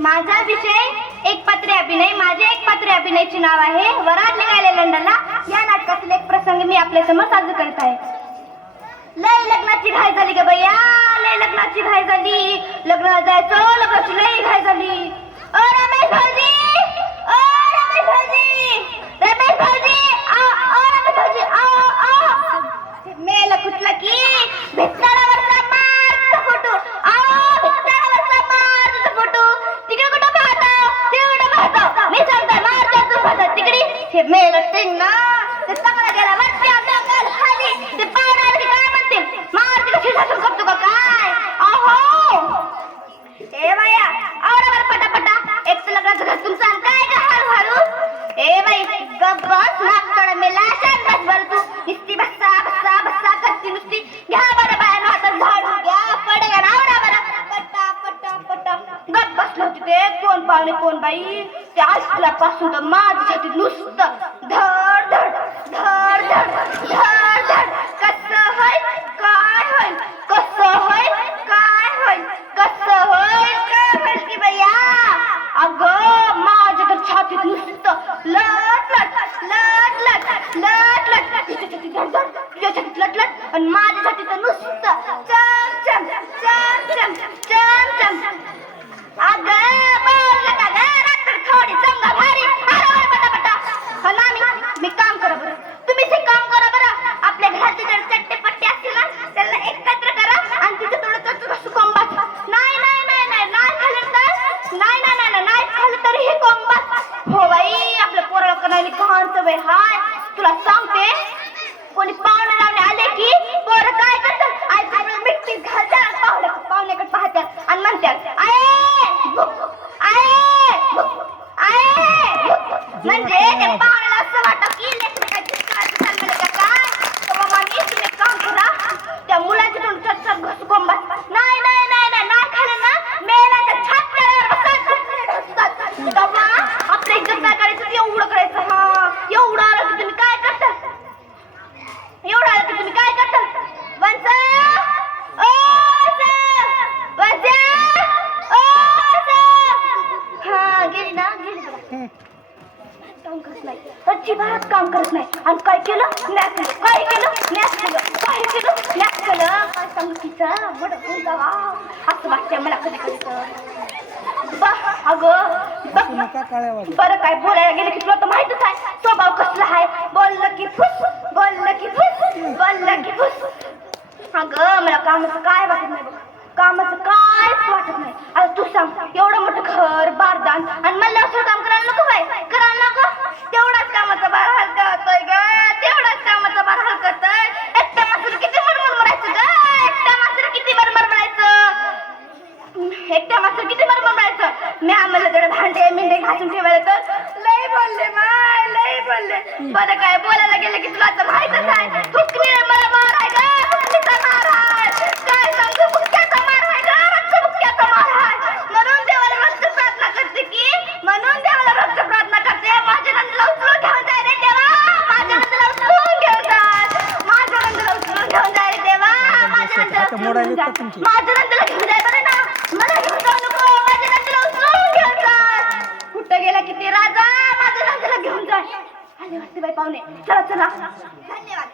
माझा विषय एक पात्री अभिनय. माझे एक पात्री अभिनयचे नाव आहे वरात निघाले लंडनला. या नाटकातील एक प्रसंग मी आपल्या समोर सादर करत आहे. लय लग्नाची घाई झाली ग बया, लय लग्नाची घाई झाली. लग्नाला जायचं, लग्नाची लय घाई झाली. ओ रमेश भाऊजी, ओ रमेश भाऊजी, रमेश भाऊजी, ओ रमेश भाऊजी, आओ मेल कुठला की भित्तारावरचा मारचा फोटो. आओ भित्तारावरचा मारचा फोटो. तिकडे कुठं पाहता, तिकडे पाहता. मी सांगतो मारचा तू पाहता तिकडे. हे मेल टिंग ना ते चांगला गेला वरती अंगाल खाली. ते पाहणार की काय म्हणतील, मार तिकडे शिशासून करतो का काय. अहो ए बाया आवडा बरं पटापटा. एक तर लग्नाचं घर तुमचं काय का हळूहळू. ए बाई गब्बस नाकतोड मेला शान बस बरं तू. नुसती बस्सा बस्सा बस्सा करती नुसती. घ्या बरं बाया नो हातात झाडू घ्या पडगा ना आवडा बरं पट्टा पट्टा पट्टा. गप बसलं होती ते कोण पाहुणे कोण बाई. ते असल्यापासून तर माझ्या छातीत नुसतं धड धड धड धड धड धड. कसं होय काय होय, कसं होय काय होय, कसं होय काय होईल की बया. अगं माझ्या तर छातीत नुसतं लट लट लट लट लट लट. तिच्या छातीत धड धड, तिच्या छातीत लट लट आणि माझ्या छातीत नुसतं चम चम चम चम चम चम. अगं बोल का ग रात्र थोडी संगा भारी. अरे पटापटा हा ना मी काम करा बरं. तुम्हीच हे काम करा बरं. आपल्या घराचे जर चट्टे पट्टे असतील ना त्यांना एकत्र करा आणि तिथे थोडं कोंबाच. नाही नाही नाही नाही नाही खाल्लं तर नाही नाही नाही नाही खाल्लं तरी हे कोंबाच. हो बाई आपल्या पोराला करायला कहाणचं बाई हाय. तुला सांगते कोणी पाहुणे लावणे आले की पोरं काय करतात, आई आपल्याला मिठीत घालतात. पाहुण्याकडे पाहतात आणि म्हणतात आये आये आये. म्हणजे त्या पाहुण्याला असं वाटतं की लेकराची काळजी चाललेलं का काय. तर बाबा मी तुम्ही काम करा त्या मुलाची तोंड चट घस कोंबात. नाही नाही नाही नाही नाही खाल्लं ना मेल्याच्या छात्यावर बसतात. बाबा आपल्या इज्जत काय करायचं एवढं करायचं. हा एवढं आलं की तुम्ही काय करता, एवढं आलं की तुम्ही काय करता. वंस ओ वंस ओ हा गेली ना गेली बघा. काम करत नाही, अजिबात काम करत नाही. आणि काय केलं मॅच केलं, काय केलं मॅच केलं, काय केलं मॅच केलं. काय सांगू तिचं बडं जावा असं वाटतंय मला कधी कधी तर. अगं बरं काय बोलायला गेलं की तुला तर माहितच आहे स्वभाव कसला आहे. बोललं की फुस, बोललं की फुस, बोललं की फुस. अगं मला कामाचं काय वाटत नाही बघ, कामाचं कायच वाटत नाही. आता तू सांग एवढं मोठं घर बारदान आणि मला असं काम करायला नको बाय, करायला नको. तेवढाच कामाचा बार हलका होतोय ग, तेवढाच कामाचा बार हलका होतोय. एकट्या माणसाला किती मरमर म्हणायचं ग, एकट्या माणसाला किती मरमर म्हणायचं, एकट्या माणसाला किती मरमर म्हणायचं. मी आम्हाला थोडे भांडे मिंडे घासून ठेवायला तर लय बोलले माय लय बोलले. बरं काय बोलायला गेलं की तुला आता माहितच आहे फुकणी मला मार आहे ग, फुकणीचा मार आहे. काय सांगू फुक्याचा मार आहे ग, रक्त फुक्याचा मार आहे. म्हणून देवाला रक्त प्रार्थना करते की, म्हणून देवाला रक्त प्रार्थना करते. माझ्या नंदीला उचलून घेऊन जाय रे देवा, माझ्या नंदीला उचलून घेऊन जाय, माझ्या नंदीला उचलून घेऊन जाय रे देवा, माझ्या नंदीला उचलून घेऊन जाय, माझ्या नंदीला घेऊन जाय बरं ना. मला घेऊन जाऊ नको, माझ्या नंदीला उचलून घेऊन जाय. कुठं गेला किती राजा, माझ्या नंदीला घेऊन जाय. आले वाटते बाई पाहुणे, चला चला धन्यवाद.